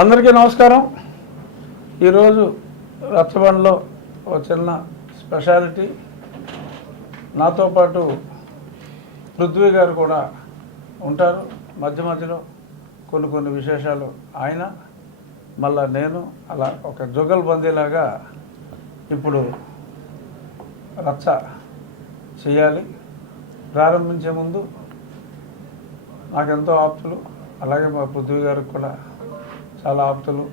అందరికీ నమస్కారం. ఈరోజు రచ్చబండలో ఒక చిన్న స్పెషాలిటీ. నాతో పాటు పృథ్వీ గారు కూడా ఉంటారు. మధ్య మధ్యలో కొన్ని విశేషాలు ఆయన, మళ్ళా నేను, అలా ఒక జుగల్బందీలాగా ఇప్పుడు రచ్చ చేయాలి. ప్రారంభించే ముందు నాకెంతో ఆప్తులు, అలాగే మా పృథ్వీ గారికి కూడా చాలా ఆప్తులు,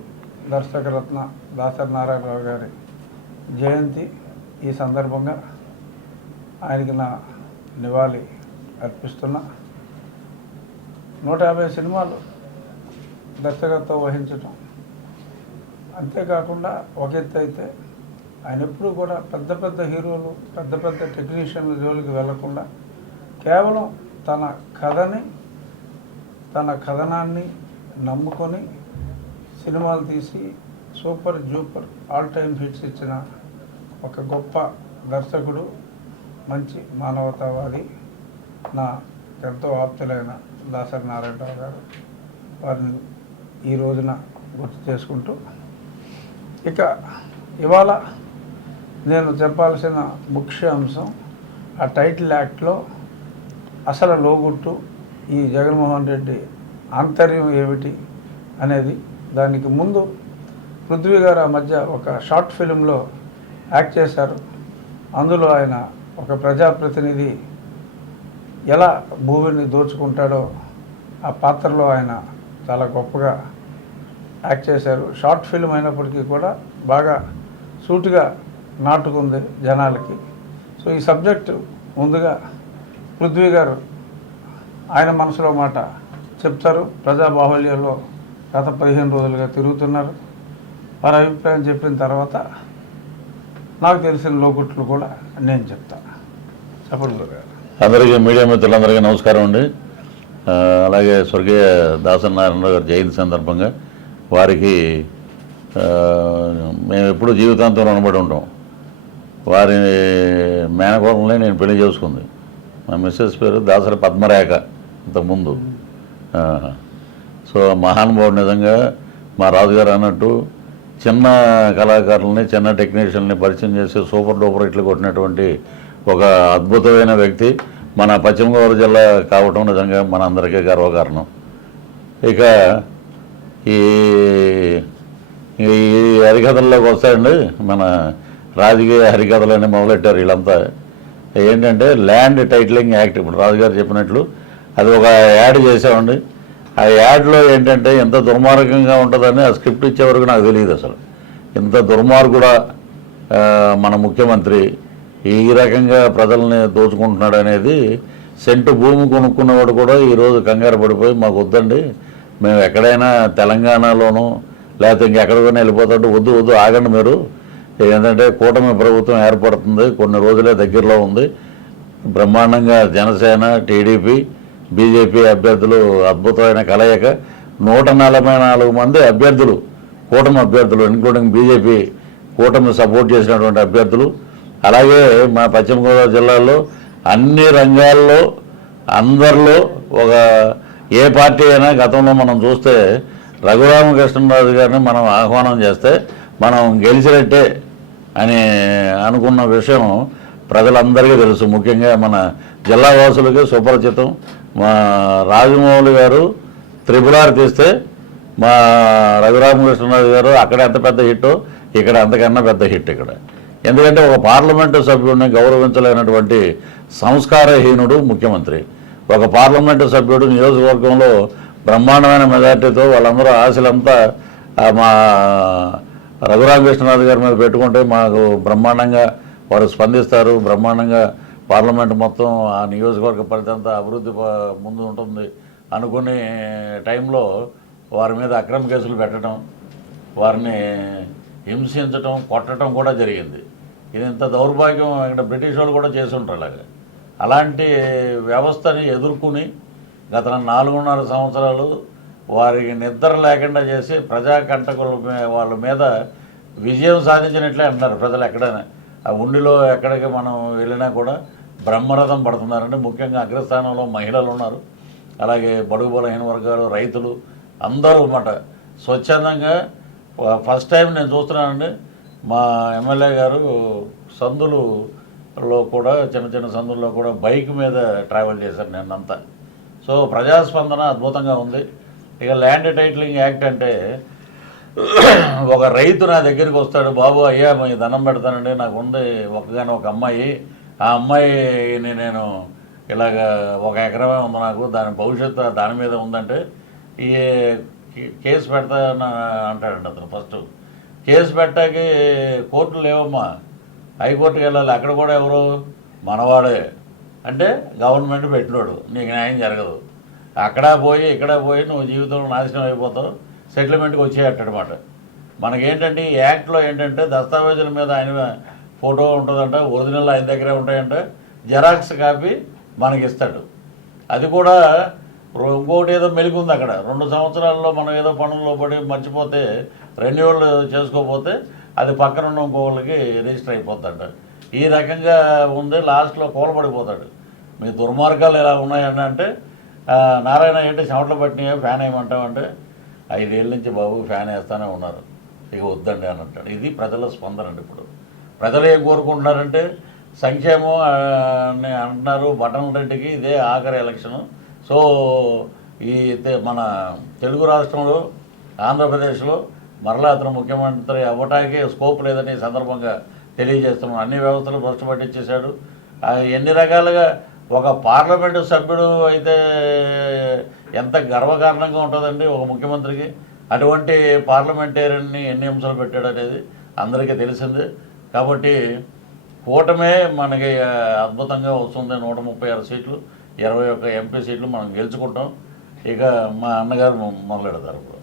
దర్శకరత్న దాసరి నారాయణరావు గారి జయంతి. ఈ సందర్భంగా ఆయనకి నా నివాళి అర్పిస్తున్నా. 150 సినిమాలు దర్శకత్వం వహించటం, అంతేకాకుండా ఒక ఎత్తు అయితే ఆయన ఎప్పుడూ కూడా పెద్ద హీరోలు, పెద్ద టెక్నీషియన్ల జోలికి వెళ్లకుండా కేవలం తన కథనాన్ని నమ్ముకొని సినిమాలు తీసి సూపర్ జూపర్ ఆల్ టైమ్ హిట్స్ ఇచ్చిన ఒక గొప్ప దర్శకుడు, మంచి మానవతావాది, నా ఎంతో ఆప్తులైన దాసరి నారాయణరావు గారు. వారిని ఈ రోజున గుర్తు చేసుకుంటూ, ఇక ఇవాళ నేను చెప్పాల్సిన ముఖ్య అంశం, ఆ టైటిల్ యాక్ట్లో అసలు లోగుట్టు, ఈ జగన్మోహన్ రెడ్డి ఆంతర్యం ఏమిటి అనేది. దానికి ముందు పృథ్వీ గారు ఆ మధ్య ఒక షార్ట్ ఫిలింలో యాక్ట్ చేశారు. అందులో ఆయన ఒక ప్రజాప్రతినిధి ఎలా భూమిని దోచుకుంటాడో ఆ పాత్రలో ఆయన చాలా గొప్పగా యాక్ట్ చేశారు. షార్ట్ ఫిల్మ్ అయినప్పటికీ కూడా బాగా సూటిగా నాటుకుంది జనాలకి. సో ఈ సబ్జెక్టు ముందుగా పృథ్వీ గారు ఆయన మనసులో మాట చెప్తారు. ప్రజా బాహుళ్యంలో గత 15 రోజులుగా తిరుగుతున్నారు. వారి అభిప్రాయం చెప్పిన తర్వాత నాకు తెలిసిన లోకుట్లు కూడా నేను చెప్తాను. చెప్పండి గారు. అందరికీ, మీడియా మిత్రులందరికీ నమస్కారం అండి. అలాగే స్వర్గీయ దాసరి నారాయణరావు గారి జయంతి సందర్భంగా వారికి మేము ఎప్పుడూ జీవితాంతం రుణపడి ఉంటాం. వారి మేనకోడల్ని నేను పెళ్లి చేసుకుంది. మా మిస్సెస్ పేరు దాసరి పద్మరేఖ ఇంతకుముందు. సో మహానుభావుడు నిజంగా. మా రాజుగారు అన్నట్టు చిన్న కళాకారులని, చిన్న టెక్నీషియన్ని పరిచయం చేసి సూపర్ డూపర్ హిట్లు కొట్టినటువంటి ఒక అద్భుతమైన వ్యక్తి మన పశ్చిమ గోదావరి జిల్లా కావటం నిజంగా మన అందరికీ గర్వకారణం. ఇక ఈ హరికథల్లోకి వస్తాయండి. మన రాజకీయ హరికథలని మొదలెట్టారు వీళ్ళంతా. ఏంటంటే ల్యాండ్ టైటిలింగ్ యాక్ట్. ఇప్పుడు రాజుగారు చెప్పినట్లు అది ఒక యాడ్ చేసామండి. ఆ యాడ్లో ఏంటంటే ఎంత దుర్మార్గంగా ఉంటుందని ఆ స్క్రిప్ట్ ఇచ్చే వరకు నాకు తెలియదు. అసలు ఇంత దుర్మార్గుడా మన ముఖ్యమంత్రి, ఈ రకంగా ప్రజల్ని దోచుకుంటున్నాడు అనేది. సెంటు భూమి కొనుక్కున్నవాడు కూడా ఈరోజు కంగారు పడిపోయి మాకు వద్దండి, మేము ఎక్కడైనా తెలంగాణలోనూ లేకపోతే ఇంకెక్కడికైనా వెళ్ళిపోతాడు, వద్దు ఆగండి మీరు. ఏంటంటే కూటమి ప్రభుత్వం ఏర్పడుతుంది, కొన్ని రోజులే దగ్గరలో ఉంది. బ్రహ్మాండంగా జనసేన, టీడీపీ, బీజేపీ అభ్యర్థులు అద్భుతమైన కలయిక. 144 మంది అభ్యర్థులు, కూటమి అభ్యర్థులు, ఇంక్లూడింగ్ బీజేపీ కూటమి సపోర్ట్ చేసినటువంటి అభ్యర్థులు. అలాగే మా పశ్చిమ గోదావరి జిల్లాలో అన్ని రంగాల్లో అందరిలో ఒక ఏ పార్టీ అయినా గతంలో మనం చూస్తే రఘురామకృష్ణరాజు గారిని మనం ఆహ్వానం చేస్తే మనం గెలిచినట్టే అని అనుకున్న విషయం ప్రజలందరికీ తెలుసు. ముఖ్యంగా మన జిల్లా వాసులకి సుపరిచితం. మా రాజమౌళి గారు RRR తీస్తే మా రఘురామకృష్ణరాజు గారు అక్కడ ఎంత పెద్ద హిట్టో ఇక్కడ అంతకన్నా పెద్ద హిట్ ఇక్కడ. ఎందుకంటే ఒక పార్లమెంటు సభ్యుడిని గౌరవించలేనటువంటి సంస్కారహీనుడు ముఖ్యమంత్రి. ఒక పార్లమెంటు సభ్యుడు నియోజకవర్గంలో బ్రహ్మాండమైన మెజార్టీతో వాళ్ళందరూ ఆశలంతా మా రఘురామకృష్ణరాజు గారి మీద పెట్టుకుంటే మాకు బ్రహ్మాండంగా వారు స్పందిస్తారు, బ్రహ్మాండంగా పార్లమెంట్ మొత్తం ఆ నియోజకవర్గ పరిధి అంతా అభివృద్ధి ముందు ఉంటుంది అనుకునే టైంలో వారి మీద అక్రమ కేసులు పెట్టడం, వారిని హింసించడం, కొట్టడం కూడా జరిగింది. ఇది ఇంత దౌర్భాగ్యం ఇక్కడ బ్రిటిష్ వాళ్ళు కూడా చేసి ఉంటారు. అలాంటి వ్యవస్థని ఎదుర్కొని గత 4.5 సంవత్సరాలు వారికి నిద్ర లేకుండా చేసి ప్రజాకంటకుల వాళ్ళ మీద విజయం సాధించినట్లే అంటున్నారు ప్రజలు. ఎక్కడైనా ఆ ఉండిలో ఎక్కడికి మనం వెళ్ళినా కూడా బ్రహ్మరథం పడుతున్నారంటే ముఖ్యంగా అగ్రస్థానంలో మహిళలు ఉన్నారు. అలాగే బడుగు బలహీన వర్గాలు, రైతులు, అందరూ అన్నమాట స్వచ్ఛందంగా. ఫస్ట్ టైం నేను చూస్తున్నానండి, మా ఎమ్మెల్యే గారు సందులలో కూడా చిన్న చిన్న సందుల్లో కూడా బైక్ మీద ట్రావెల్ చేశారు నిన్నంతా. సో ప్రజాస్పందన అద్భుతంగా ఉంది. ఇక ల్యాండ్ టైటిలింగ్ యాక్ట్ అంటే ఒక రైతు నా దగ్గరికి వస్తాడు, బాబు అయ్యా మీ దండం పెడతానండి, నాకు ఉంది ఒకగానే ఒక అమ్మాయి, ఆ అమ్మాయిని నేను ఇలాగ 1 ఎకరమే ఉంది నాకు, దాని భవిష్యత్తు దాని మీద ఉందంటే ఈ కేసు పెడతాను అంటాడండి అతను. ఫస్ట్ కేసు పెట్టాకి కోర్టులు లేవమ్మా, హైకోర్టుకి వెళ్ళాలి, అక్కడ కూడా ఎవరు మనవాడే అంటే గవర్నమెంట్ పెట్టినోడు, నీకు న్యాయం జరగదు. అక్కడ పోయి ఇక్కడ పోయి నువ్వు జీవితంలో నాశనం అయిపోతావు, సెటిల్మెంట్కి వచ్చేయట్టనమాట. మనకేంటంటే ఈ యాక్ట్లో ఏంటంటే దస్తావేజుల మీద ఆయన ఫోటో ఉంటుందంట, ఒరిజినల్ ఆయన దగ్గరే ఉంటాయంట, జెరాక్స్ కాపీ మనకి ఇస్తాడు. అది కూడా ఇంకోటి ఏదో మెలిగుంది అక్కడ, 2 సంవత్సరాల్లో మనం ఏదో పనుల్లో పడి మర్చిపోతే రెన్యూవల్ చేసుకోకపోతే అది పక్కన ఉన్న ఇంకోళ్ళకి రిజిస్టర్ అయిపోతాడు. ఈ రకంగా ఉంది, లాస్ట్లో కూలబడిపోతాడు. మీ దుర్మార్గాలు ఎలా ఉన్నాయని అంటే, నారాయణ ఏంటి చెమటలు పట్టినాయో ఫ్యాన్ వేయమంటామంటే 5 ఏళ్ళ నుంచి బాబు ఫ్యాన్ వేస్తూనే ఉన్నారు, ఇక వద్దండి అని అంటాడు. ఇది ప్రజల స్పందన అండి. ఇప్పుడు ప్రజలు ఏం కోరుకుంటున్నారంటే సంక్షేమం అని అంటున్నారు. బటన్ రెడ్డికి ఇదే ఆఖరి ఎలక్షను. సో ఈ మన తెలుగు రాష్ట్రంలో ఆంధ్రప్రదేశ్లో మరలా అతను ముఖ్యమంత్రి అవ్వటానికి స్కోప్ లేదని ఈ సందర్భంగా తెలియజేస్తున్నాం. అన్ని వ్యవస్థలు భ్రష్టు పట్టించేశాడు. ఎన్ని రకాలుగా ఒక పార్లమెంటు సభ్యుడు అయితే ఎంత గర్వకారణంగా ఉంటుందండి ఒక ముఖ్యమంత్రికి. అటువంటి పార్లమెంటేరియన్ని ఎన్ని అంశాలు పెట్టాడు అనేది అందరికీ తెలిసిందే. కాబట్టి కూటమే మనకి అద్భుతంగా వస్తుంది. 136 సీట్లు, 21 ఎంపీ సీట్లు మనం గెలుచుకుంటాం. ఇక మా అన్నగారు మొదలెడతారు. ఇప్పుడు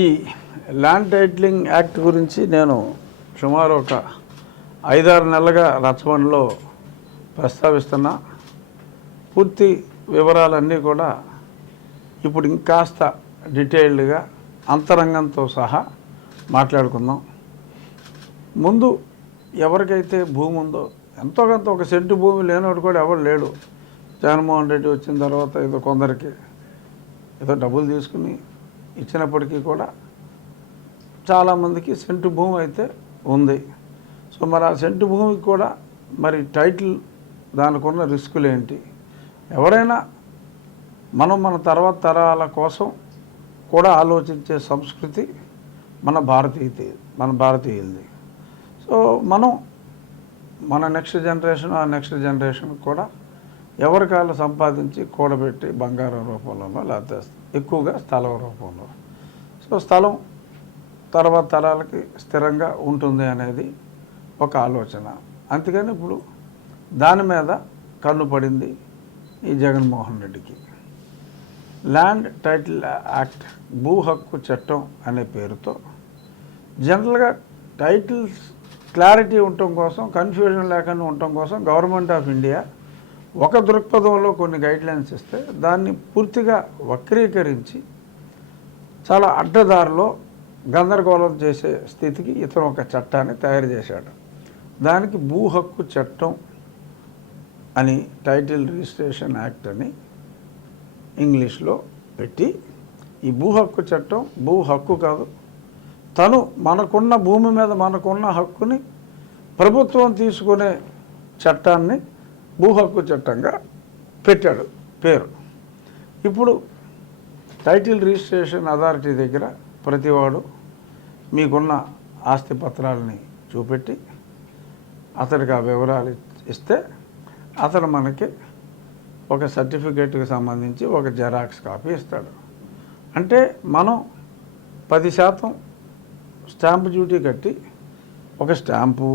ఈ ల్యాండ్ టైటిలింగ్ యాక్ట్ గురించి నేను సుమారు ఒక 5-6 నెలలుగా రచనలో ప్రస్తావిస్తున్నా. పూర్తి వివరాలన్నీ కూడా ఇప్పుడు ఇంకాస్త డీటెయిల్డ్గా అంతరంగంతో సహా మాట్లాడుకుందాం. ముందు ఎవరికైతే భూమి ఉందో, ఎంతో కొంత 1 సెంటు భూమి లేనివాడు కూడా ఎవరు లేడు. జగన్మోహన్ రెడ్డి వచ్చిన తర్వాత ఏదో కొందరికి ఏదో డబ్బులు తీసుకుని ఇచ్చినప్పటికీ కూడా చాలామందికి సెంటు భూమి అయితే ఉంది. సో మరి ఆ సెంటు భూమికి కూడా మరి టైటిల్, దానికి ఉన్న రిస్కులు ఏంటి? ఎవరైనా మన తర్వాత తరాల కోసం కూడా ఆలోచించే సంస్కృతి మన భారతీయులది. సో మన నెక్స్ట్ జనరేషన్, ఆ నెక్స్ట్ జనరేషన్ కూడా ఎవరికాళ్ళు సంపాదించి కూడబెట్టి బంగారం రూపంలోనో లేకపోతే ఎక్కువగా స్థలం రూపంలో, సో స్థలం తర్వాత తరాలకి స్థిరంగా ఉంటుంది అనేది ఒక ఆలోచన. అందుకని ఇప్పుడు దాని మీద కన్ను పడింది ఈ జగన్మోహన్ రెడ్డికి. ల్యాండ్ టైటిల్ యాక్ట్, భూ హక్కు చట్టం అనే పేరుతో జనరల్గా టైటిల్స్ క్లారిటీ ఉండటం కోసం, కన్ఫ్యూజన్ లేకుండా ఉండటం కోసం గవర్నమెంట్ ఆఫ్ ఇండియా ఒక దృక్పథంలో కొన్ని గైడ్లైన్స్ ఇస్తే దాన్ని పూర్తిగా వక్రీకరించి చాలా అడ్డదారిలో గందరగోళం చేసే స్థితికి ఇతను ఒక చట్టాన్ని తయారు చేశాడు. దానికి భూ హక్కు చట్టం అని, టైటిల్ రిజిస్ట్రేషన్ యాక్ట్ అని ఇంగ్లీష్లో పెట్టి, ఈ భూ హక్కు చట్టం భూ హక్కు కాదు, తను మనకున్న భూమి మీద మనకున్న హక్కుని ప్రభుత్వం తీసుకునే చట్టాన్ని భూ హక్కు చట్టంగా పెట్టాడు పేరు. ఇప్పుడు టైటిల్ రిజిస్ట్రేషన్ అథారిటీ దగ్గర ప్రతివాడు మీకున్న ఆస్తి పత్రాలని చూపెట్టి అతడికి ఆ వివరాలు ఇస్తే అతను మనకి ఒక సర్టిఫికేట్కి సంబంధించి ఒక జెరాక్స్ కాపీ ఇస్తాడు. అంటే మనం 10% స్టాంపు డ్యూటీ కట్టి ఒక స్టాంపు,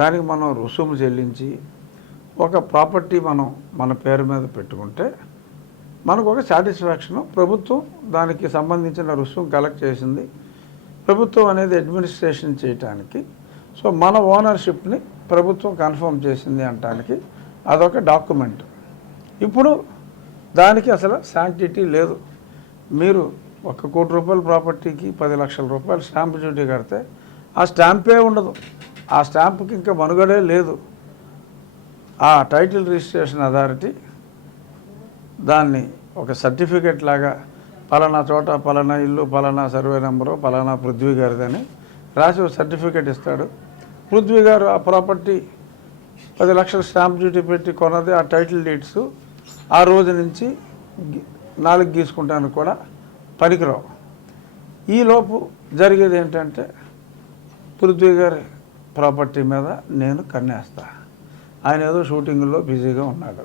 దానికి మనం రుసుము చెల్లించి ఒక ప్రాపర్టీ మన పేరు మీద పెట్టుకుంటే మనకు ఒక సాటిస్ఫాక్షను. ప్రభుత్వం దానికి సంబంధించిన రుసుము కలెక్ట్ చేసింది, ప్రభుత్వం అనేది అడ్మినిస్ట్రేషన్ చేయటానికి, సో మన ఓనర్షిప్ని ప్రభుత్వం కన్ఫర్మ్ చేసింది అనటానికి అదొక డాక్యుమెంట్. ఇప్పుడు దానికి అసలు శాంక్టిటీ లేదు. మీరు 1 కోటి రూపాయల ప్రాపర్టీకి 10 లక్షల రూపాయలు స్టాంప్ డ్యూటీ కడితే ఆ స్టాంపే ఉండదు, ఆ స్టాంపుకి ఇంకా మనుగడే లేదు. ఆ టైటిల్ రిజిస్ట్రేషన్ అథారిటీ దాన్ని ఒక సర్టిఫికెట్ లాగా పలానా చోట పలానా ఇల్లు పలానా సర్వే నెంబరు పలానా పృథ్వీ గారిదని రాసి ఒక సర్టిఫికెట్ ఇస్తాడు. పృథ్వీ గారు ఆ ప్రాపర్టీ 10 లక్షల స్టాంప్ డ్యూటీ పెట్టి కొన్నది, ఆ టైటిల్ డీడ్స్ ఆ రోజు నుంచి 4 గీసుకుంటానికి కూడా పనికిరావు. ఈలోపు జరిగేది ఏంటంటే పృథ్వీ గారి ప్రాపర్టీ మీద నేను కన్నేస్తా. ఆయన ఏదో షూటింగ్లో బిజీగా ఉన్నాడు.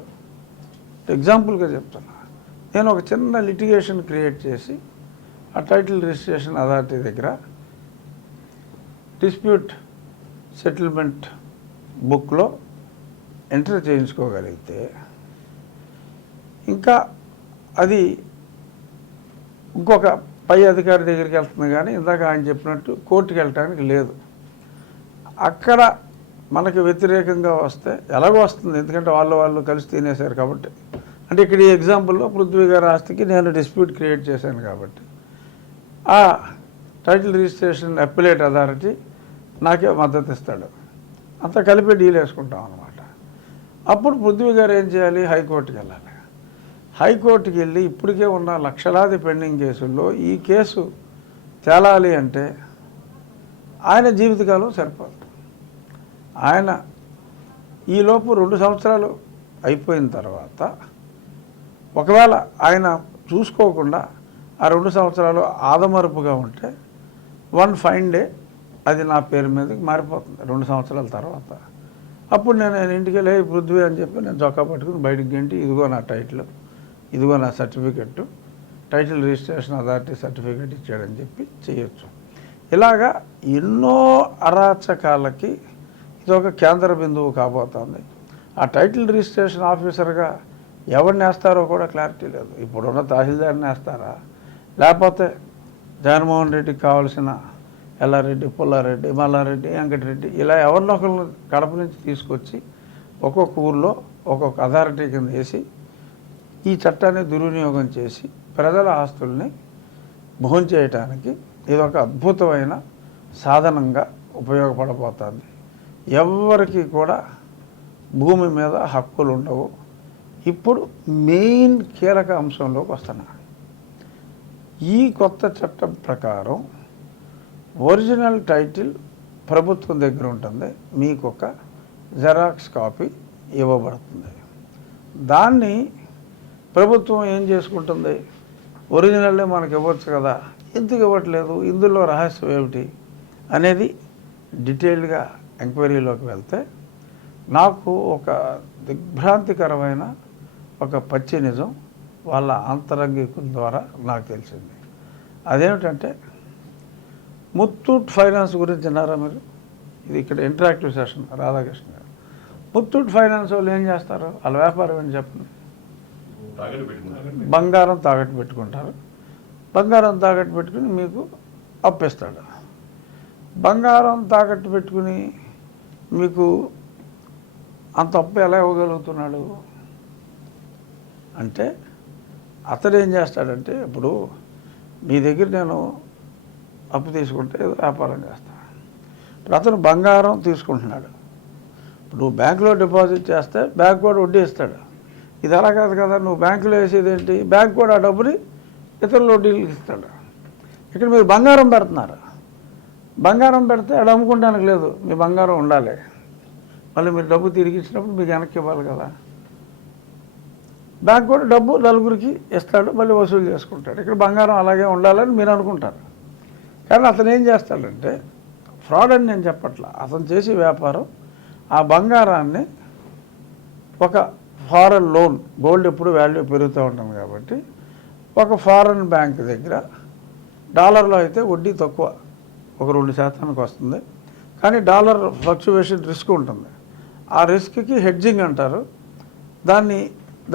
ఎగ్జాంపుల్గా చెప్తున్నా. నేను ఒక చిన్న లిటిగేషన్ క్రియేట్ చేసి ఆ టైటిల్ రిజిస్ట్రేషన్ అథారిటీ దగ్గర డిస్ప్యూట్ సెటిల్మెంట్ బుక్లో ఎంటర్ చేయించుకోగలిగితే ఇంకా అది ఇంకొక పై అధికారి దగ్గరికి వెళ్తుంది, కానీ ఇందాక ఆయన చెప్పినట్టు కోర్టుకి వెళ్ళటానికి లేదు. అక్కడ మనకి వ్యతిరేకంగా వస్తే ఎలాగో వస్తుంది, ఎందుకంటే వాళ్ళు కలిసి తినేశారు కాబట్టి. అంటే ఇక్కడ ఈ ఎగ్జాంపుల్లో పృథ్వీ గారి ఆస్తికి నేను డిస్ప్యూట్ క్రియేట్ చేశాను కాబట్టి ఆ టైటిల్ రిజిస్ట్రేషన్ అప్పిలేట్ అథారిటీ నాకే మద్దతు ఇస్తాడు. అంతా కలిపి డీల్ వేసుకుంటాం అన్నమాట. అప్పుడు పృథ్వీ గారు ఏం చేయాలి? హైకోర్టుకి వెళ్ళాలి. హైకోర్టుకి వెళ్ళి ఇప్పటికే ఉన్న లక్షలాది పెండింగ్ కేసుల్లో ఈ కేసు తేలాలి అంటే ఆయన జీవితకాలం సరిపోదు. ఆయన ఈలోపు 2 సంవత్సరాలు అయిపోయిన తర్వాత ఒకవేళ ఆయన చూసుకోకుండా ఆ 2 సంవత్సరాలు ఆదమరుపుగా ఉంటే 1 ఫైన్ డే అది నా పేరు మీదకి మారిపోతుంది 2 సంవత్సరాల తర్వాత. అప్పుడు నేను ఇంటికి వెళ్ళి పృథ్వీ అని చెప్పి నేను చొక్కా పట్టుకుని బయటికి గంటి, ఇదిగో నా టైటిల్, ఇదిగో నా certificate, title registration authority certificate ఇచ్చాడని చెప్పి చేయొచ్చు. ఇలాగా ఎన్నో అరాచకాలకి ఇదొక కేంద్ర బిందువు కాబోతోంది. ఆ టైటిల్ రిజిస్ట్రేషన్ ఆఫీసర్గా ఎవరిని వేస్తారో కూడా క్లారిటీ లేదు. ఇప్పుడున్న తహసీల్దార్ని వేస్తారా, లేకపోతే జగన్మోహన్ రెడ్డికి కావాల్సిన ఎల్లారెడ్డి, పుల్లారెడ్డి, మల్లారెడ్డి, వెంకటరెడ్డి ఇలా ఎవరినొకరిని కడప నుంచి తీసుకొచ్చి ఒక్కొక్క ఊర్లో ఒక్కొక్క అథారిటీ కింద వేసి ఈ చట్టాన్ని దుర్వినియోగం చేసి ప్రజల ఆస్తుల్ని భోంచేయటానికి ఇదొక అద్భుతమైన సాధనంగా ఉపయోగపడబోతుంది. ఎవరికి కూడా భూమి మీద హక్కులు ఉండవు. ఇప్పుడు మెయిన్ కీలక అంశంలోకి వస్తున్నా. ఈ కొత్త చట్టం ప్రకారం ఒరిజినల్ టైటిల్ ప్రభుత్వం దగ్గర ఉంటుంది, మీకు ఒక జెరాక్స్ కాపీ ఇవ్వబడుతుంది. దాన్ని ప్రభుత్వం ఏం చేసుకుంటుంది? ఒరిజినల్లే మనకి ఇవ్వచ్చు కదా, ఎందుకు ఇవ్వట్లేదు, ఇందులో రహస్యం ఏమిటి అనేది డీటెయిల్డ్గా ఎంక్వైరీలోకి వెళ్తే నాకు ఒక దిగ్భ్రాంతికరమైన ఒక పచ్చి నిజం వాళ్ళ అంతరంగికుల ద్వారా నాకు తెలిసింది. అదేమిటంటే ముత్తూట్ ఫైనాన్స్ గురించి విన్నారా మీరు? ఇది ఇక్కడ ఇంటరాక్టివ్ సెషన్ రాధాకృష్ణ గారు. ముత్తూట్ ఫైనాన్స్ వాళ్ళు ఏం చేస్తారు? వాళ్ళ వ్యాపారం ఏంటి చెప్పండి? బంగారం తాకట్టు పెట్టుకుంటారు. బంగారం తాకట్టు పెట్టుకుని మీకు అప్పిస్తాడు. బంగారం తాకట్టు పెట్టుకుని మీకు అంత అప్పు ఎలా ఇవ్వగలుగుతున్నాడు అంటే అతడు ఏం చేస్తాడంటే, ఇప్పుడు మీ దగ్గర నేను అప్పు తీసుకుంటే వ్యాపారం చేస్తాను. ఇప్పుడు అతను బంగారం తీసుకుంటున్నాడు. ఇప్పుడు బ్యాంకులో డిపాజిట్ చేస్తే బ్యాంక్ కూడా వడ్డీ ఇస్తాడు. ఇది అలా కాదు కదా, నువ్వు బ్యాంకులో వేసేది ఏంటి, బ్యాంక్ కూడా ఆ డబ్బుని ఇతరుల వడ్డీలకు ఇస్తాడు. ఇక్కడ మీరు బంగారం పెడుతున్నారు. బంగారం పెడితే అది అమ్ముకుంటానికి లేదు, మీ బంగారం ఉండాలి. మళ్ళీ మీరు డబ్బు తిరిగి ఇచ్చినప్పుడు మీకు వెనక్కి ఇవ్వాలి కదా. బ్యాంక్ కూడా డబ్బు నలుగురికి ఇస్తాడు, మళ్ళీ వసూలు చేసుకుంటాడు. ఇక్కడ బంగారం అలాగే ఉండాలని మీరు అనుకుంటారు. కానీ అతను ఏం చేస్తాడంటే, ఫ్రాడ్ అని నేను చెప్పట్లా, అతను చేసే వ్యాపారం ఆ బంగారాన్ని ఒక ఫారెన్ లోన్, గోల్డ్ ఎప్పుడు వాల్యూ పెరుగుతూ ఉంటుంది కాబట్టి ఒక ఫారెన్ బ్యాంక్ దగ్గర డాలర్లో అయితే వడ్డీ తక్కువ, ఒక 2% వస్తుంది. కానీ డాలర్ ఫ్లక్చువేషన్ రిస్క్ ఉంటుంది. ఆ రిస్క్కి హెడ్జింగ్ అంటారు.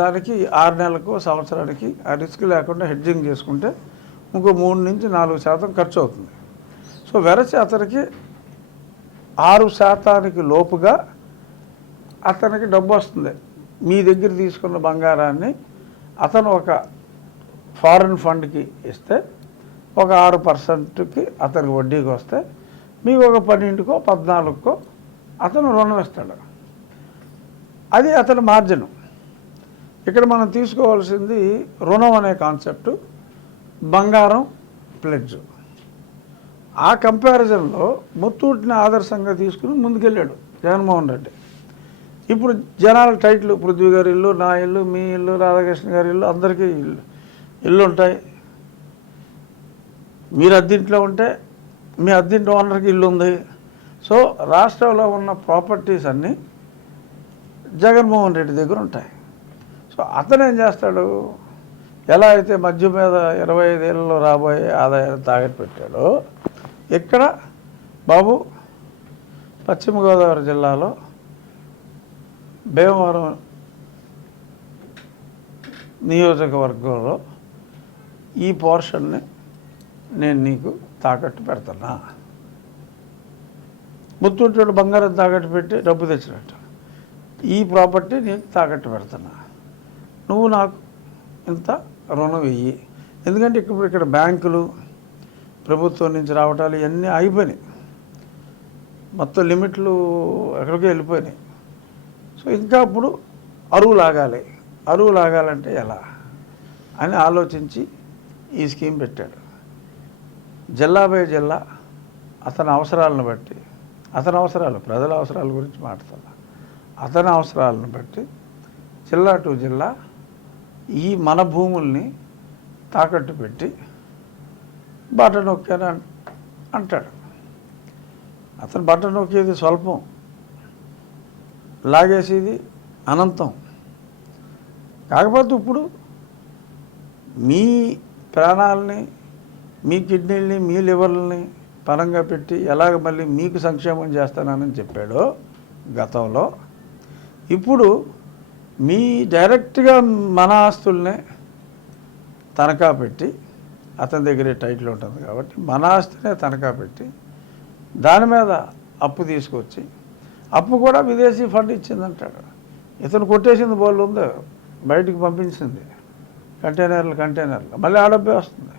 దానికి 6 నెలలకు సంవత్సరానికి ఆ రిస్క్ లేకుండా హెడ్జింగ్ చేసుకుంటే ఇంకో 3 నుంచి 4% ఖర్చు అవుతుంది. సో వెరసి అతనికి 6% లోపుగా అతనికి డబ్బు వస్తుంది. మీ దగ్గర తీసుకున్న బంగారాన్ని అతను ఒక ఫారిన్ ఫండ్కి ఇస్తే ఒక 6%కి అతనికి వడ్డీకి వస్తే మీకు ఒక 12కో 14కో అతను రుణం ఇస్తాడు. అది అతని మార్జిన్. ఇక్కడ మనం తీసుకోవాల్సింది రుణం అనే కాన్సెప్టు, బంగారం ప్లెడ్జ్. ఆ కంపారిజన్లో ముత్తూట్ని ఆదర్శంగా తీసుకుని ముందుకెళ్ళాడు జగన్మోహన్ రెడ్డి. ఇప్పుడు జనాల టైట్లు, పృథ్వీ గారి ఇల్లు, నా ఇల్లు, మీ ఇల్లు, రాధాకృష్ణ గారి ఇల్లు, అందరికీ ఇల్లు ఉంటాయి. మీరు అద్దెంట్లో ఉంటే మీ అద్దెంటి ఓనర్కి ఇల్లు ఉంది. సో రాష్ట్రంలో ఉన్న ప్రాపర్టీస్ అన్నీ జగన్మోహన్ రెడ్డి దగ్గర ఉంటాయి. సో అతను ఏం చేస్తాడు, ఎలా అయితే మద్యం మీద 25 ఏళ్ళలో రాబోయే ఆదాయాన్ని తాకట్టు పెట్టాడో, ఇక్కడ బాబు పశ్చిమ గోదావరి జిల్లాలో భీమవరం నియోజకవర్గంలో ఈ పోర్షన్ని నేను నీకు తాకట్టు పెడుతున్నా. ముత్తూట్ బంగారం తాకట్టు పెట్టి డబ్బు తెచ్చినట్టు ఈ ప్రాపర్టీ నీకు తాకట్టు పెడుతున్నా, నువ్వు నాకు ఇంత రుణం వెయ్యి. ఎందుకంటే ఇక్కడ బ్యాంకులు ప్రభుత్వం నుంచి రావటాలు ఇవన్నీ అయిపోయినాయి, మొత్తం లిమిట్లు ఎక్కడికో వెళ్ళిపోయినాయి. సో ఇంకా అప్పుడు అరువు లాగాలంటే ఎలా అని ఆలోచించి ఈ స్కీమ్ పెట్టాడు. జిల్లా బై జిల్లా అతని అవసరాలను బట్టి, ప్రజల అవసరాల గురించి మాట్లాడాలి, అతని అవసరాలను బట్టి జిల్లా టు జిల్లా ఈ మన భూముల్ని తాకట్టు పెట్టి బట్ట నొక్కాను అంటాడు. అతను బట్ట నొక్కేది స్వల్పం, లాగేసేది అనంతం. కాకపోతే ఇప్పుడు మీ ప్రాణాలని, మీ కిడ్నీలని, మీ లివర్లని పరంగా పెట్టి ఎలాగ మళ్ళీ మీకు సంక్షేమం చేస్తానని చెప్పాడో గతంలో, ఇప్పుడు మీ డైరెక్ట్గా మన ఆస్తుల్నే తనఖా పెట్టి, అతని దగ్గరే టైటిల్ ఉంటుంది కాబట్టి మన ఆస్తినే తనఖా పెట్టి దాని మీద అప్పు తీసుకొచ్చి, అప్పు కూడా విదేశీ ఫండ్ ఇచ్చిందంటాడు. ఇతను కొట్టేసింది బోళ్ళు ఉందో, బయటికి పంపించింది కంటైనర్లు, మళ్ళీ ఆ డబ్బే వస్తుంది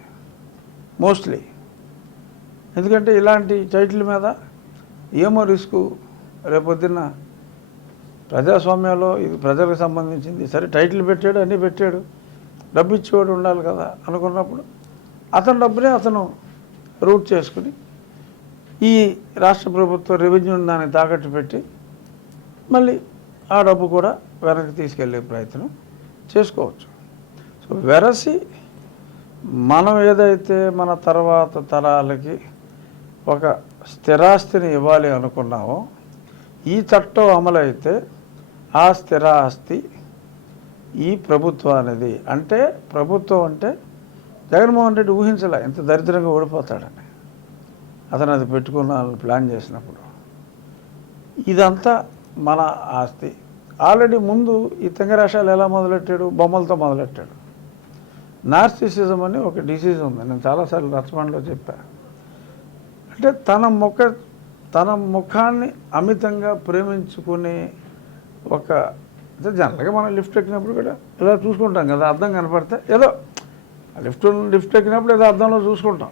మోస్ట్లీ. ఎందుకంటే ఇలాంటి టైటిల్ మీద ఏమో రిస్కు, రేపొద్దున్న ప్రజాస్వామ్యంలో ఇది ప్రజలకు సంబంధించింది, సరే టైటిల్ పెట్టాడు, అన్నీ పెట్టాడు, డబ్బు ఇచ్చేవాడు ఉండాలి కదా అనుకున్నప్పుడు అతని డబ్బునే అతను రూట్ చేసుకుని ఈ రాష్ట్ర ప్రభుత్వ రెవెన్యూని దాన్ని తాకట్టు పెట్టి మళ్ళీ ఆ డబ్బు కూడా వెనక్కి తీసుకెళ్లే ప్రయత్నం చేసుకోవచ్చు. సో వెరసి మనం ఏదైతే మన తర్వాత తరాలకి ఒక స్థిరాస్తిని ఇవ్వాలి అనుకున్నామో, ఈ చట్టం అమలైతే ఆ స్థిరాస్తి ఈ ప్రభుత్వానిది. అంటే ప్రభుత్వం అంటే జగన్మోహన్ రెడ్డి ఊహించలే ఇంత దరిద్రంగా ఓడిపోతాడని. అతను అది పెట్టుకున్న ప్లాన్ చేసినప్పుడు ఇదంతా మన ఆస్తి. ఆల్రెడీ ముందు ఈ తెంగరాశాలు ఎలా మొదలెట్టాడు, బొమ్మలతో మొదలెట్టాడు. నార్సిసిజం అని ఒక డిసీజ్ ఉంది, నేను చాలాసార్లు రచనలో చెప్పా. అంటే తన ముఖాన్ని అమితంగా ప్రేమించుకునే ఒక, జనరల్గా మనం లిఫ్ట్ ఎక్కినప్పుడు కూడా ఇలా చూసుకుంటాం కదా, అద్దం కనపడితే ఏదో లిఫ్ట్ ఎక్కినప్పుడు ఏదో అద్దంలో చూసుకుంటాం,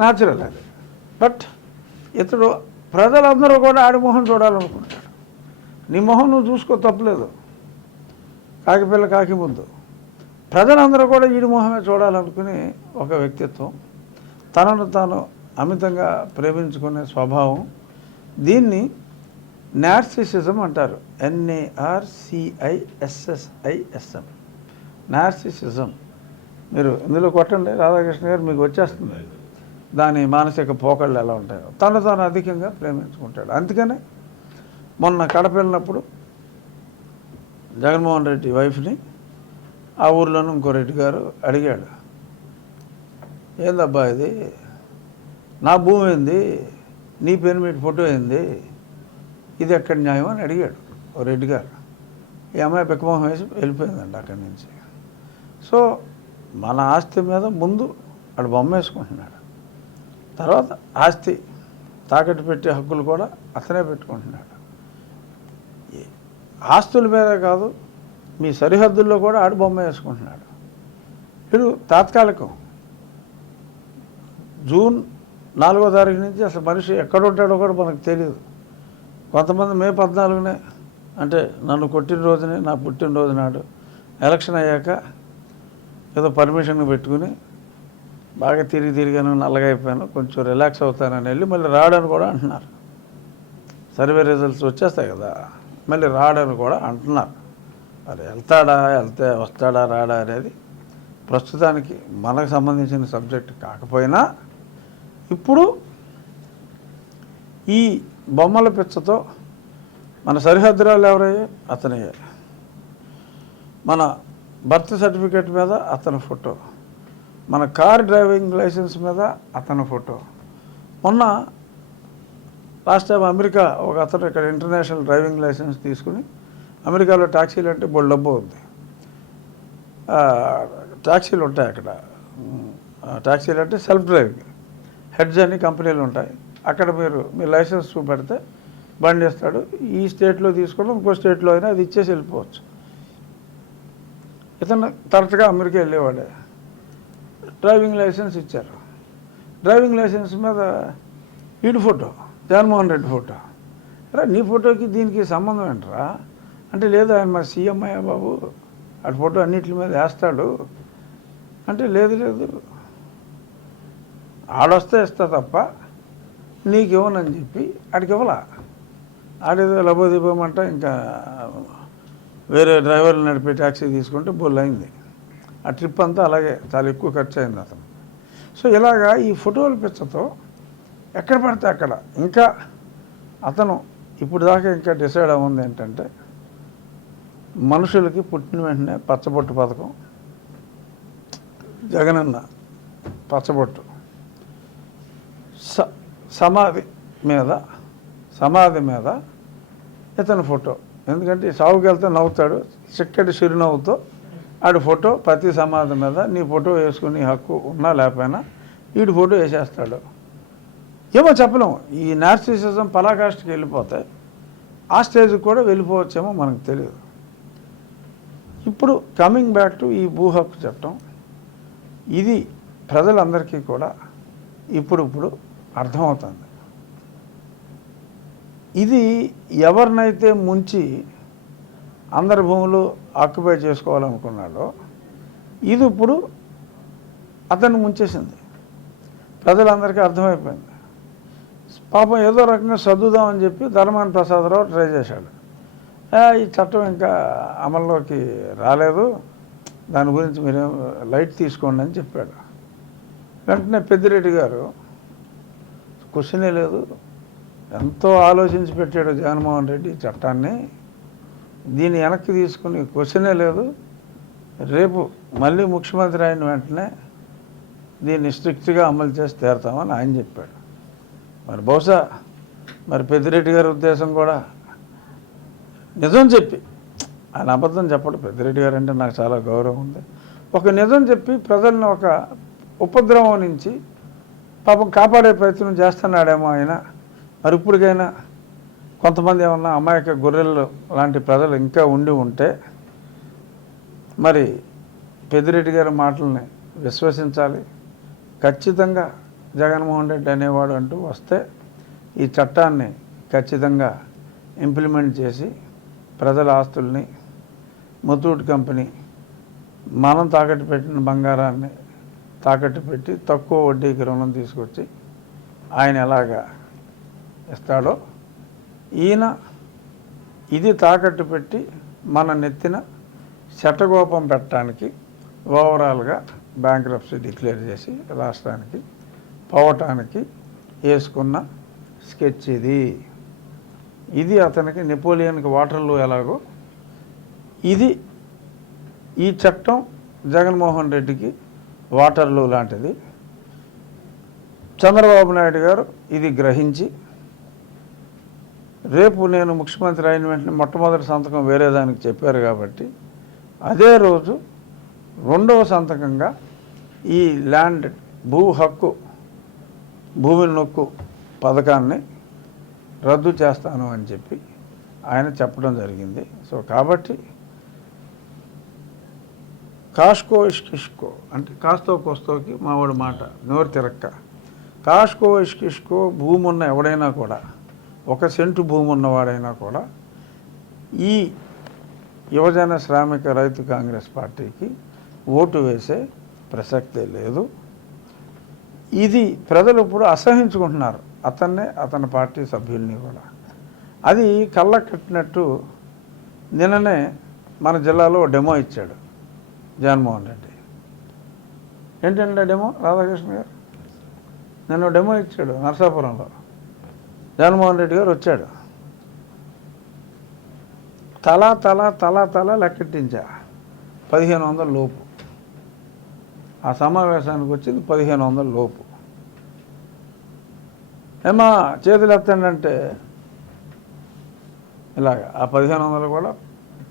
న్యాచురల్ అది. బట్ ఇతడు ప్రజలందరూ కూడా ఆడి మొహం చూడాలనుకుంటాడు. నీ మొహం నువ్వు చూసుకో, తప్పలేదు, కాకిపిల్ల కాకి ముద్దు. ప్రజలందరూ కూడా ఈడి మొహమే చూడాలనుకునే ఒక వ్యక్తిత్వం, తనను తాను అమితంగా ప్రేమించుకునే స్వభావం, దీన్ని నార్సిసిజం అంటారు. NARCISSISM, narcissism. మీరు ఇందులో కొట్టండి రాధాకృష్ణ గారు, మీకు వచ్చేస్తుంది దాని మానసిక పోకళ్ళు ఎలా ఉంటాయో. తను తాను అధికంగా ప్రేమించుకుంటాడు. అందుకనే మొన్న కడప వెళ్ళినప్పుడు జగన్మోహన్ రెడ్డి వైఫ్ని ఆ ఊర్లోనూ ఇంకో రెడ్డి గారు అడిగాడు, ఏందబ్బా ఇది, నా భూమి ఏంది, నీ పేరు మీద ఫోటో ఏంది, ఇది ఎక్కడ న్యాయం అని అడిగాడు ఓ రెడ్డి గారు. ఈ అమ్మాయి పెక్కమోహం వేసి వెళ్ళిపోయిందండి అక్కడి నుంచి. సో మన ఆస్తి మీద ముందు అక్కడ బొమ్మ వేసుకుంటున్నాడు, తర్వాత ఆస్తి తాకట్టు పెట్టే హక్కులు కూడా అతనే పెట్టుకుంటున్నాడు. ఆస్తుల మీద కాదు, మీ సరిహద్దుల్లో కూడా ఆడు బొమ్మ వేసుకుంటున్నాడు. వీడు తాత్కాలికం. జూన్ 4వ తారీఖు నుంచి అసలు మనిషి ఎక్కడ ఉంటాడో కూడా మనకు తెలియదు. కొంతమంది మే 14నే అంటే నన్ను కొట్టిన రోజునే నా పుట్టినరోజు నాడు ఎలక్షన్ అయ్యాక ఏదో పర్మిషన్ పెట్టుకుని బాగా తిరిగాను, నల్లగా అయిపోయాను, కొంచెం రిలాక్స్ అవుతానని వెళ్ళి మళ్ళీ రాడని కూడా అంటున్నారు. సర్వే రిజల్ట్స్ వచ్చేస్తాయి కదా, మళ్ళీ రాడని కూడా అంటున్నారు. మరి వస్తాడా రాడా అనేది ప్రస్తుతానికి మనకు సంబంధించిన సబ్జెక్ట్ కాకపోయినా ఇప్పుడు ఈ బొమ్మల పిచ్చతో మన సరిహద్దురాలు ఎవరయ్యే అతనయ్యే, మన బర్త్ సర్టిఫికేట్ మీద అతని ఫోటో, మన కార్ డ్రైవింగ్ లైసెన్స్ మీద అతని ఫోటో. మొన్న లాస్ట్ టైం అమెరికా ఒక అతను ఇక్కడ ఇంటర్నేషనల్ డ్రైవింగ్ లైసెన్స్ తీసుకుని అమెరికాలో ట్యాక్సీలు అంటే బోల్డ్ డబ్బు ఉంది. ట్యాక్సీలు ఉంటాయి అక్కడ, ట్యాక్సీలు అంటే సెల్ఫ్ డ్రైవింగ్ హెడ్స్ అని కంపెనీలు ఉంటాయి. అక్కడ మీ లైసెన్స్ చూపెడితే బండి ఇస్తాడు. ఈ స్టేట్లో తీసుకుని ఇంకో స్టేట్లో అయినా అది ఇచ్చేసి వెళ్ళిపోవచ్చు. ఇతను తరచుగా అమెరికా వెళ్ళేవాడే. డ్రైవింగ్ లైసెన్స్ ఇచ్చారు. డ్రైవింగ్ లైసెన్స్ మీద వీడి ఫోటో, జగన్మోహన్ రెడ్డి ఫోటో. రా నీ ఫోటోకి దీనికి సంబంధం ఏంట్రా అంటే, లేదు ఆయన మా సీఎం అయ్యా బాబు, అటు ఫోటో అన్నిటి మీద వేస్తాడు అంటే, లేదు ఆడొస్తే ఇస్తా తప్ప నీకు ఇవ్వనని చెప్పి ఆడికి ఇవ్వలా. ఆడేదో లబోదీపమంట ఇంకా వేరే డ్రైవర్లు నడిపే ట్యాక్సీ తీసుకుంటే బోల్ అయింది. ఆ ట్రిప్ అంతా అలాగే చాలా ఎక్కువ ఖర్చు అయింది అతను. సో ఇలాగా ఈ ఫోటోల పిచ్చతో ఎక్కడ పడితే అక్కడ ఇంకా అతను ఇప్పుడు దాకా ఇంకా డిసైడ్ అవ్వంది ఏంటంటే, మనుషులకి పుట్టిన వెంటనే పచ్చబొట్టు పథకం, జగనన్న పచ్చబొట్టు, సమాధి మీద ఇతని ఫోటో. ఎందుకంటే సాగుకి వెళ్తే నవ్వుతాడు, చిక్కటి చిరునవ్వుతో ఆడి ఫోటో ప్రతి సమాధి మీద నీ ఫోటో వేసుకుని హక్కు ఉన్నా లేకపోయినా వీడి ఫోటో వేసేస్తాడు. ఏమో చెప్పలేము, ఈ నార్సిసిజం పరాకాష్ఠకి వెళ్ళిపోతే ఆ స్టేజ్కి కూడా వెళ్ళిపోవచ్చేమో మనకు తెలియదు. ఇప్పుడు కమింగ్ బ్యాక్ టు ఈ భూ హక్కు చట్టం, ఇది ప్రజలందరికీ కూడా ఇప్పుడు అర్థమవుతుంది. ఇది ఎవరినైతే ముంచి అందరి భూములు ఆక్యుపై చేసుకోవాలనుకున్నాడో ఇది ఇప్పుడు అతన్ని ముంచేసింది. ప్రజలందరికీ అర్థమైపోయింది. పాపం ఏదో రకంగా సర్దుదామని చెప్పి ధర్మాన ప్రసాదరావు ట్రై చేశాడు. ఈ చట్టం ఇంకా అమల్లోకి రాలేదు, దాని గురించి మీరు లైట్ తీసుకోండి అని చెప్పాడు. వెంటనే పెద్దిరెడ్డి గారు క్వశ్చనే లేదు, ఎంతో ఆలోచించి పెట్టాడు జగన్మోహన్ రెడ్డి చట్టాన్ని, దీన్ని వెనక్కి తీసుకుని క్వశ్చనే లేదు, రేపు మళ్ళీ ముఖ్యమంత్రి అయిన వెంటనే దీన్ని స్ట్రిక్ట్గా అమలు చేసి తీరుతామని ఆయన చెప్పాడు. మరి బహుశా పెద్దిరెడ్డి గారి ఉద్దేశం కూడా నిజం చెప్పి, ఆయన అబద్ధం చెప్పడు. పెద్దిరెడ్డి గారు అంటే నాకు చాలా గౌరవం ఉంది. ఒక నిజం చెప్పి ప్రజల్ని ఒక ఉపద్రవం నుంచి పాపం కాపాడే ప్రయత్నం చేస్తున్నాడేమో ఆయన. మరి ఇప్పటికైనా కొంతమంది ఏమన్నా అమాయక గొర్రెలు లాంటి ప్రజలు ఇంకా ఉండి ఉంటే మరి పెద్దిరెడ్డి గారి మాటల్ని విశ్వసించాలి. ఖచ్చితంగా జగన్మోహన్ రెడ్డి అనేవాడు అంటూ వస్తే ఈ చట్టాన్ని ఖచ్చితంగా ఇంప్లిమెంట్ చేసి ప్రజల ఆస్తుల్ని, ముతూట్ కంపెనీ మనం తాకట్టు పెట్టిన బంగారాన్ని తాకట్టు పెట్టి తక్కువ వడ్డీకి రుణం తీసుకొచ్చి ఆయన ఎలాగా ఇస్తాడో ఈయన ఇది తాకట్టు పెట్టి మన నెత్తిన శటగోపం పెట్టడానికి ఓవరాల్గా బ్యాంక్రప్సీ డిక్లేర్ చేసి రాష్ట్రానికి పోవటానికి వేసుకున్న స్కెచ్ ఇది అతనికి నెపోలియన్కి వాటర్లో ఎలాగో ఇది ఈ చట్టం జగన్మోహన్ రెడ్డికి వాటర్లో లాంటిది. చంద్రబాబు నాయుడు గారు ఇది గ్రహించి రేపు నేను ముఖ్యమంత్రి అయిన వెంటనే మొట్టమొదటి సంతకం వేరే దానికి చెప్పారు కాబట్టి అదే రోజు రెండవ సంతకంగా ఈ ల్యాండ్ భూ హక్కు, భూమి నొక్కు పథకాన్ని రద్దు చేస్తాను అని చెప్పి ఆయన చెప్పడం జరిగింది. సో కాబట్టి కాస్కో ఇష్కిష్కో అంటే కాస్తో కోస్తోకి మావాడు మాట నోరు తిరక్క, కాస్కో ఇష్కిష్కో భూమి ఉన్న ఎవడైనా కూడా, 1 సెంటు భూమి ఉన్నవాడైనా కూడా ఈ యువజన శ్రామిక రైతు కాంగ్రెస్ పార్టీకి ఓటు వేసే ప్రసక్తే లేదు. ఇది ప్రజలు ఇప్పుడు అసహించుకుంటున్నారు, అతన్నే అతని పార్టీ సభ్యుల్ని కూడా. అది కళ్ళ కట్టినట్టు నిన్ననే మన జిల్లాలో డెమో ఇచ్చాడు జగన్మోహన్ రెడ్డి. ఏంటంటే డెమో, రాధాకృష్ణ గారు నిన్న డెమో ఇచ్చాడు నరసాపురంలో. జగన్మోహన్ రెడ్డి గారు వచ్చాడు, తలా లెక్కెట్టించా 1500 లోపు. ఆ సమావేశానికి వచ్చింది 1500 లోపు. ఏమా చేతులు ఎత్తండి ఇలాగ ఆ 1500 కూడా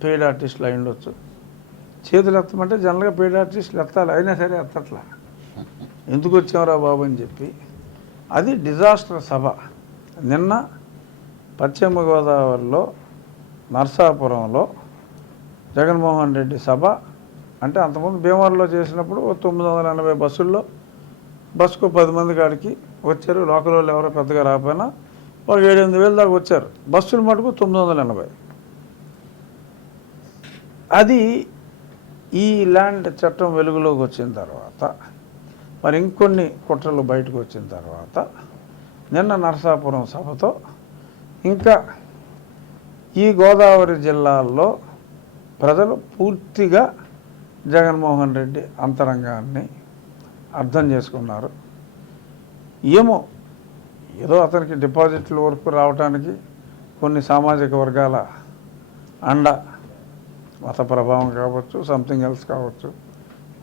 పెయిడ్ ఆర్టిస్టులు అయి ఉండొచ్చు. చేతులు ఎత్తమంటే జనరల్గా పెయిడ్ ఆర్టిస్టులు ఎత్తాలి, అయినా సరే ఎత్తట్లా. ఎందుకు వచ్చామరా బాబు అని చెప్పి. అది డిజాస్టర్ సభ. నిన్న పశ్చిమ గోదావరిలో నరసాపురంలో జగన్మోహన్ రెడ్డి సభ. అంటే అంతకుముందు భీమవరంలో చేసినప్పుడు 980 బస్సుల్లో బస్సుకు 10 మంది కాడికి వచ్చారు. లోకల్ వాళ్ళు ఎవరో పెద్దగా రాకపోయినా ఒక 7-8 దాకా వచ్చారు. బస్సులు మటుకు 980. అది ఈ ల్యాండ్ చట్టం వెలుగులోకి వచ్చిన తర్వాత, మరి ఇంకొన్ని కుట్రలు బయటకు వచ్చిన తర్వాత నిన్న నరసాపురం సభతో ఇంకా ఈ గోదావరి జిల్లాల్లో ప్రజలు పూర్తిగా జగన్మోహన్ రెడ్డి అంతరంగాన్ని అర్థం చేసుకున్నారు. ఏదో అతనికి డిపాజిట్ల వరకు రావడానికి కొన్ని సామాజిక వర్గాల అండ, మత ప్రభావం కావచ్చు, సంథింగ్ ఎల్స్ కావచ్చు,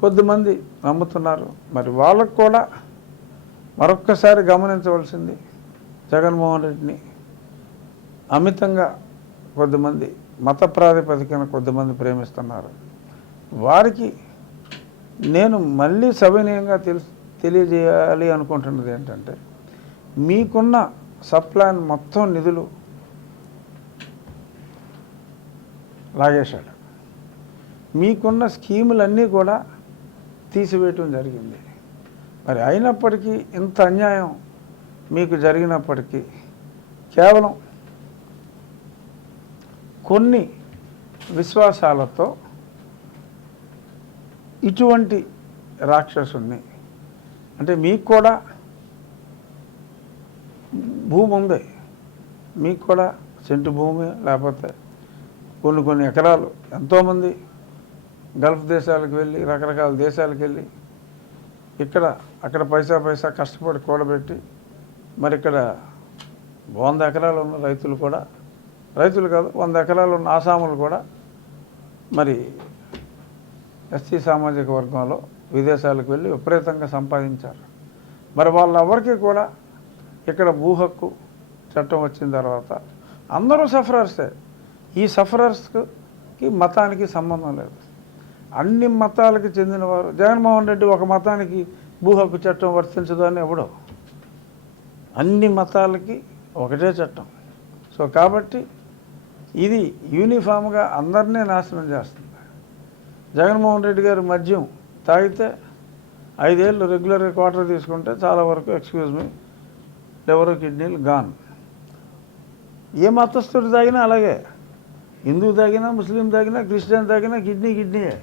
కొద్దిమంది నమ్ముతున్నారు. మరి వాళ్ళకు కూడా మరొక్కసారి గమనించవలసింది, జగన్మోహన్ రెడ్డిని అమితంగా కొద్దిమంది మత ప్రాతిపదికన కొద్దిమంది ప్రేమిస్తున్నారు. వారికి నేను మళ్ళీ సవినయంగా తెలియజేయాలి అనుకుంటున్నది ఏంటంటే, మీకున్న సప్లాన్ మొత్తం నిధులు లాగేశాడు. మీకున్న స్కీములన్నీ కూడా తీసివేయటం జరిగింది. మరి అయినప్పటికీ ఇంత అన్యాయం మీకు జరిగినప్పటికీ కేవలం కొన్ని విశ్వాసాలతో ఇటువంటి రాక్షసుని, అంటే మీకు కూడా భూమి ఉంది, మీకు కూడా సెంటు భూమి లేకపోతే కొన్ని ఎకరాలు, ఎంతోమంది గల్ఫ్ దేశాలకు వెళ్ళి రకరకాల దేశాలకు వెళ్ళి అక్కడ పైసా కష్టపడి కూడబెట్టి మరి ఇక్కడ 100 ఎకరాలు ఉన్న రైతులు కూడా, రైతులు కాదు 100 ఎకరాలు ఉన్న ఆసాములు కూడా మరి ఎస్సీ సామాజిక వర్గంలో విదేశాలకు వెళ్ళి విపరీతంగా సంపాదించారు. మరి వాళ్ళెవరికి కూడా ఇక్కడ భూ హక్కు చట్టం వచ్చిన తర్వాత అందరూ సఫరర్సే. ఈ సఫరర్స్కి మతానికి సంబంధం లేదు. అన్ని మతాలకు చెందినవారు. జగన్మోహన్ రెడ్డి ఒక మతానికి భూ హక్కు చట్టం వర్తించదు అని ఎవడో, అన్ని మతాలకి ఒకటే చట్టం. సో కాబట్టి ఇది యూనిఫామ్గా అందరినీ నాశనం చేస్తుంది. జగన్మోహన్ రెడ్డి గారు మద్యం తాగితే 5 ఏళ్ళు రెగ్యులర్గా క్వార్టర్ తీసుకుంటే చాలా వరకు ఎక్స్క్యూజ్ మీ లివర్ కిడ్నీలు గాన్. ఏ మతస్థుడు తాగినా అలాగే, హిందూ తాగినా, ముస్లిం తాగినా, క్రిస్టియన్ తాగినా కిడ్నీయే.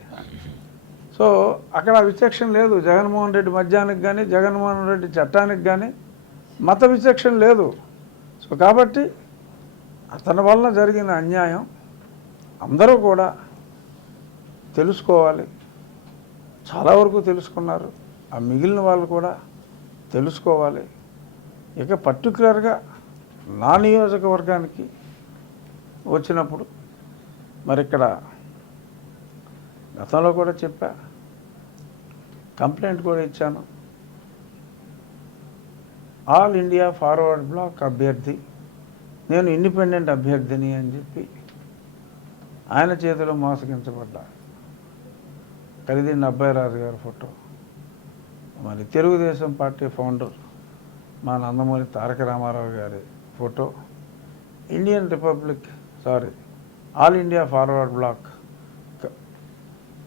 సో అక్కడ విచక్షణ లేదు. జగన్మోహన్ రెడ్డి మద్యానికి కానీ జగన్మోహన్ రెడ్డి చట్టానికి కానీ మత విచక్షణ లేదు. సో కాబట్టి అతని వలన జరిగిన అన్యాయం అందరూ కూడా తెలుసుకోవాలి. చాలా వరకు తెలుసుకున్నారు. ఆ మిగిలిన వాళ్ళు కూడా తెలుసుకోవాలి. ఇక పర్టికులర్గా నా నియోజకవర్గానికి వచ్చినప్పుడు మరి ఇక్కడ గతంలో కూడా చెప్పా, కంప్లైంట్ కూడా ఇచ్చాను. ఆల్ ఇండియా ఫార్వర్డ్ బ్లాక్ అభ్యర్థి, నేను ఇండిపెండెంట్ అభ్యర్థిని అని చెప్పి ఆయన చేతిలో మోసగించబడ్డా. ఖరీదైన అబ్బాయిరాజు గారి ఫోటో, మరి తెలుగుదేశం పార్టీ ఫౌండర్ మా నందమూరి తారక రామారావు గారి photo, all India Forward Bloc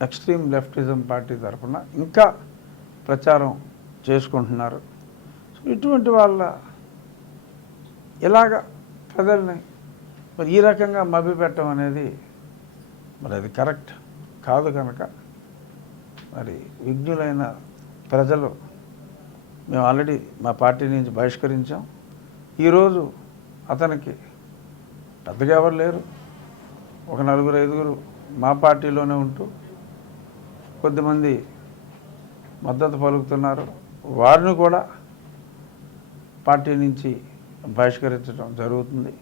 extreme leftism party తరఫున ఇంకా ప్రచారం చేసుకుంటున్నారు. సో ఇటువంటి వాళ్ళ ఇలాగ ప్రజల్ని మరి ఈ రకంగా మభ్యపెట్టడం అనేది మరి అది కరెక్ట్ కాదు కనుక మరి విజ్ఞులైన ప్రజలు మేము ఆల్రెడీ మా పార్టీ నుంచి బహిష్కరించాం. ఈరోజు అతనికి పెద్దగా ఎవరు లేరు, ఒక 4-5 మా పార్టీలోనే ఉంటూ కొద్దిమంది మద్దతు పలుకుతున్నారు. వారిని కూడా పార్టీ నుంచి బహిష్కరించడం జరుగుతుంది.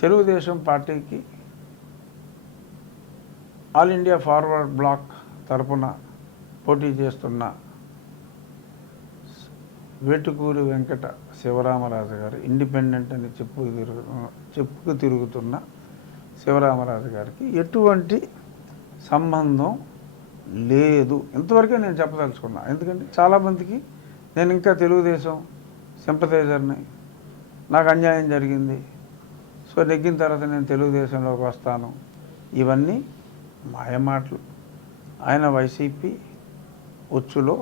తెలుగుదేశం పార్టీకి ఆల్ ఇండియా ఫార్వర్డ్ బ్లాక్ తరపున పోటీ చేస్తున్న వేటుకూరి వెంకట శివరామరాజు గారు, ఇండిపెండెంట్ అని చెప్పుకు తిరుగుతున్న శివరామరాజు గారికి ఎటువంటి సంబంధం లేదు. ఇంతవరకే నేను చెప్పదలుచుకున్నా. ఎందుకంటే చాలామందికి నేను ఇంకా తెలుగుదేశం సింపథైజర్ని, నాకు అన్యాయం జరిగింది, సో నెగ్గిన తర్వాత నేను తెలుగుదేశంలోకి వస్తాను, ఇవన్నీ మాయమాటలు. ఆయన వైసీపీ ఉచ్చులో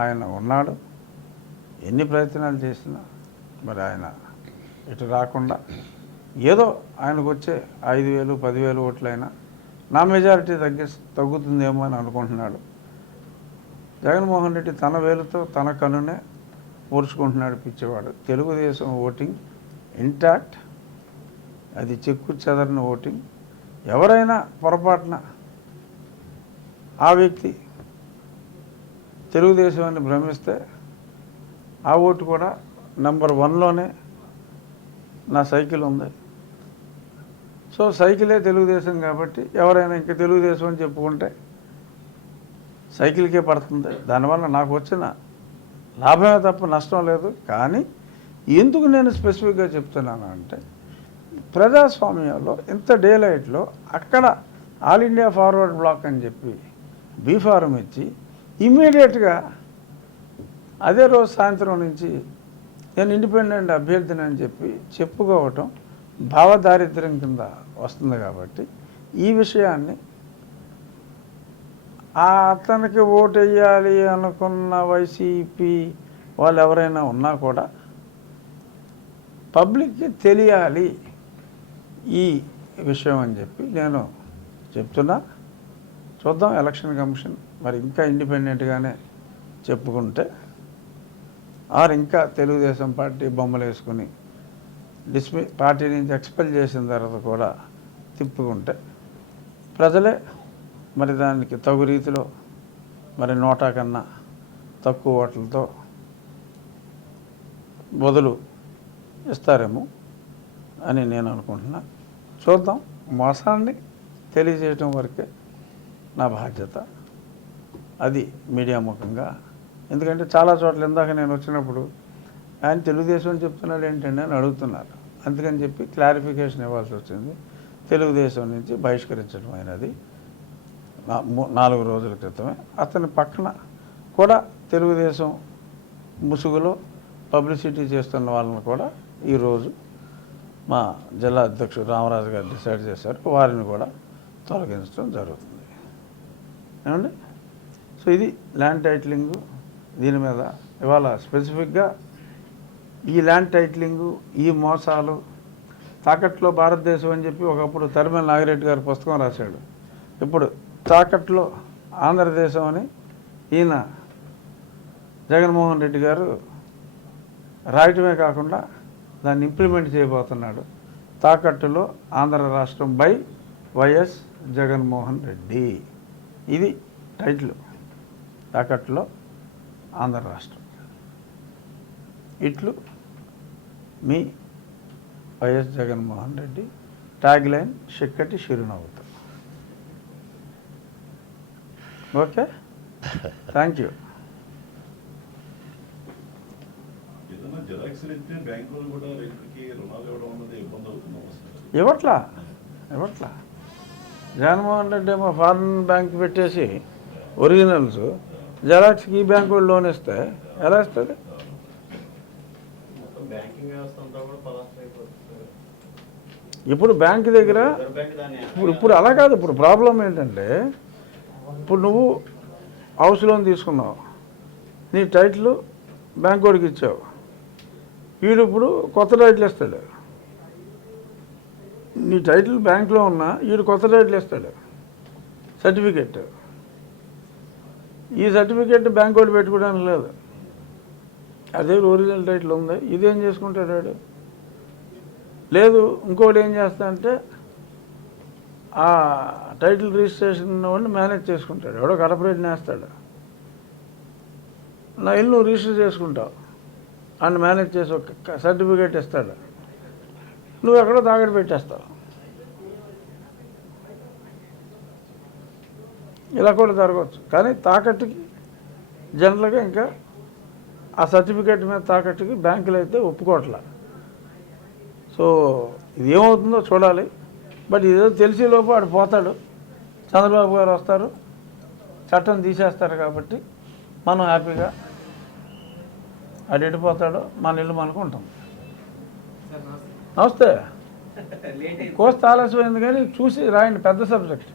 ఆయన ఉన్నాడు. ఎన్ని ప్రయత్నాలు చేసినా మరి ఆయన ఇటు రాకుండా ఏదో ఆయనకు వచ్చే 5,000, 10,000 ఓట్లైనా నా మెజారిటీ తగ్గుతుందేమో అని అనుకుంటున్నాడు. జగన్మోహన్ రెడ్డి తన వేలుతో తన కన్నునే ఊర్చుకుంటున్నాడు పిచ్చివాడు. తెలుగుదేశం ఓటింగ్ ఇంటాక్ట్, అది చెక్కు చెదరని ఓటింగ్. ఎవరైనా పొరపాటున ఆ వ్యక్తి తెలుగుదేశం అని భ్రమిస్తే ఆ ఓటు కూడా నెంబర్ 1లోనే నా సైకిల్ ఉంది. సో సైకిలే తెలుగుదేశం కాబట్టి ఎవరైనా ఇంకా తెలుగుదేశం అని చెప్పుకుంటే సైకిల్కే పడుతుంది. దానివల్ల నాకు వచ్చిన లాభమే తప్ప నష్టం లేదు. కానీ ఎందుకు నేను స్పెసిఫిక్గా చెప్తున్నాను అంటే, ప్రజాస్వామ్యంలో ఇంత డేలైట్లో అక్కడ ఆల్ ఇండియా ఫార్వర్డ్ బ్లాక్ అని చెప్పి బీఫారం ఇచ్చి ఇమ్మీడియట్గా అదే రోజు సాయంత్రం నుంచి నేను ఇండిపెండెంట్ అభ్యర్థిని అని చెప్పి చెప్పుకోవటం భావదారిద్ర్యం కింద వస్తుంది. కాబట్టి ఈ విషయాన్ని అతనికి ఓటు వేయాలి అనుకున్న వైసీపీ వాళ్ళు ఎవరైనా ఉన్నా కూడా పబ్లిక్కి తెలియాలి ఈ విషయం అని చెప్పి నేను చెప్తున్నా. చూద్దాం ఎలక్షన్ కమిషన్ మరి ఇంకా ఇండిపెండెంట్గానే చెప్పుకుంటే, ఆర్ ఇంకా తెలుగుదేశం పార్టీ బొమ్మలు వేసుకుని పార్టీ నుంచి ఎక్స్పెల్ చేసిన తర్వాత కూడా తిప్పుకుంటే ప్రజలే మరి దానికి తగు రీతిలో మరి 100 కన్నా తక్కువ ఓట్లతో బదులు ఇస్తారేమో అని నేను అనుకుంటున్నా. చూద్దాం. మోసాన్ని తెలియజేయటం వరకే నా బాధ్యత, అది మీడియా ముఖంగా. ఎందుకంటే చాలా చోట్ల ఇందాక నేను వచ్చినప్పుడు ఆయన తెలుగుదేశం అని చెప్తున్నాడు ఏంటండి అని అడుగుతున్నారు. అందుకని చెప్పి క్లారిఫికేషన్ ఇవ్వాల్సి వచ్చింది. తెలుగుదేశం నుంచి బహిష్కరించడం అయినది 4 రోజుల క్రితమే. అతని పక్కన కూడా తెలుగుదేశం ముసుగులో పబ్లిసిటీ చేస్తున్న వాళ్ళని కూడా ఈరోజు మా జిల్లా అధ్యక్షుడు రామరాజు గారు డిసైడ్ చేశారు. వారిని కూడా తొలగించడం జరుగుతుంది. ఏమండి? సో ఇది ల్యాండ్ టైటిలింగు. దీని మీద ఇవాళ స్పెసిఫిక్గా ఈ ల్యాండ్ టైటిలింగు, ఈ మోసాలు, తాకట్లో భారతదేశం అని చెప్పి ఒకప్పుడు తరిమల నాగిరెడ్డి గారు పుస్తకం రాశాడు. ఇప్పుడు తాకట్లో ఆంధ్రదేశం అని ఈయన జగన్మోహన్ రెడ్డి గారు రాయటమే కాకుండా దాన్ని ఇంప్లిమెంట్ చేయబోతున్నాడు. తాకట్టులో ఆంధ్ర రాష్ట్రం బై వైఎస్ జగన్మోహన్ రెడ్డి. ఇది టైటిల్. తాకట్టులో ఆంధ్ర రాష్ట్రం. ఇట్లు మీ YS Jaganmohan Reddy. Tag line చిక్కటి చిరునవ్వుతో. Okay, thank you. ఇవ్వట్లా జగన్మోహన్ రెడ్డి ఏమో ఫారెన్ బ్యాంక్ పెట్టేసి ఒరిజినల్స్ జెరాక్స్కి ఈ బ్యాంకు వాళ్ళు లోన్ ఇస్తే ఎలా ఇస్తుంది? ఇప్పుడు బ్యాంక్ దగ్గర ఇప్పుడు అలా కాదు. ఇప్పుడు ప్రాబ్లం ఏంటంటే, ఇప్పుడు నువ్వు హౌస్ లోన్ తీసుకున్నావు, నీ టైటిల్ బ్యాంక్ వాడికి ఇచ్చావు, వీడు ఇప్పుడు కొత్త టైటిల్ ఇస్తాడు. నీ టైటిల్ బ్యాంక్లో ఉన్నా వీడు కొత్త టైటిల్ ఇస్తాడు, సర్టిఫికెట్. ఈ సర్టిఫికెట్ బ్యాంక్ వాడు పెట్టుకోవడానికి లేదు, అదే ఒరిజినల్ టైటిల్ ఉంది. ఇదేం చేసుకుంటాడు వాడు? లేదు, ఇంకోటి ఏం చేస్తా అంటే ఆ టైటిల్ రిజిస్ట్రేషన్ వాడిని మేనేజ్ చేసుకుంటాడు, ఎవడో కార్పొరేట్ వేస్తాడు. నా ఇల్లు నువ్వు రిజిస్టర్ చేసుకుంటావు, అని మేనేజ్ చేసి ఒక సర్టిఫికేట్ ఇస్తాడు, నువ్వు ఎక్కడో తాగడి పెట్టేస్తావు. ఇలా కూడా జరగవచ్చు. కానీ తాకట్టుకి జనరల్గా ఇంకా ఆ సర్టిఫికేట్ మీద తాకట్టుకి బ్యాంకులు అయితే ఒప్పుకోవట్లే. సో ఇది ఏమవుతుందో చూడాలి. బట్ ఇదేదో తెలిసే లోపు ఆడు పోతాడు, చంద్రబాబు గారు వస్తారు, చట్టం తీసేస్తారు. కాబట్టి మనం హ్యాపీగా ఆడు ఎడిపోతాడో మన ఇల్లు మనకు ఉంటుంది. నమస్తే. కోస్త ఆలస్యమైంది కానీ చూసి రాయండి, పెద్ద సబ్జెక్ట్.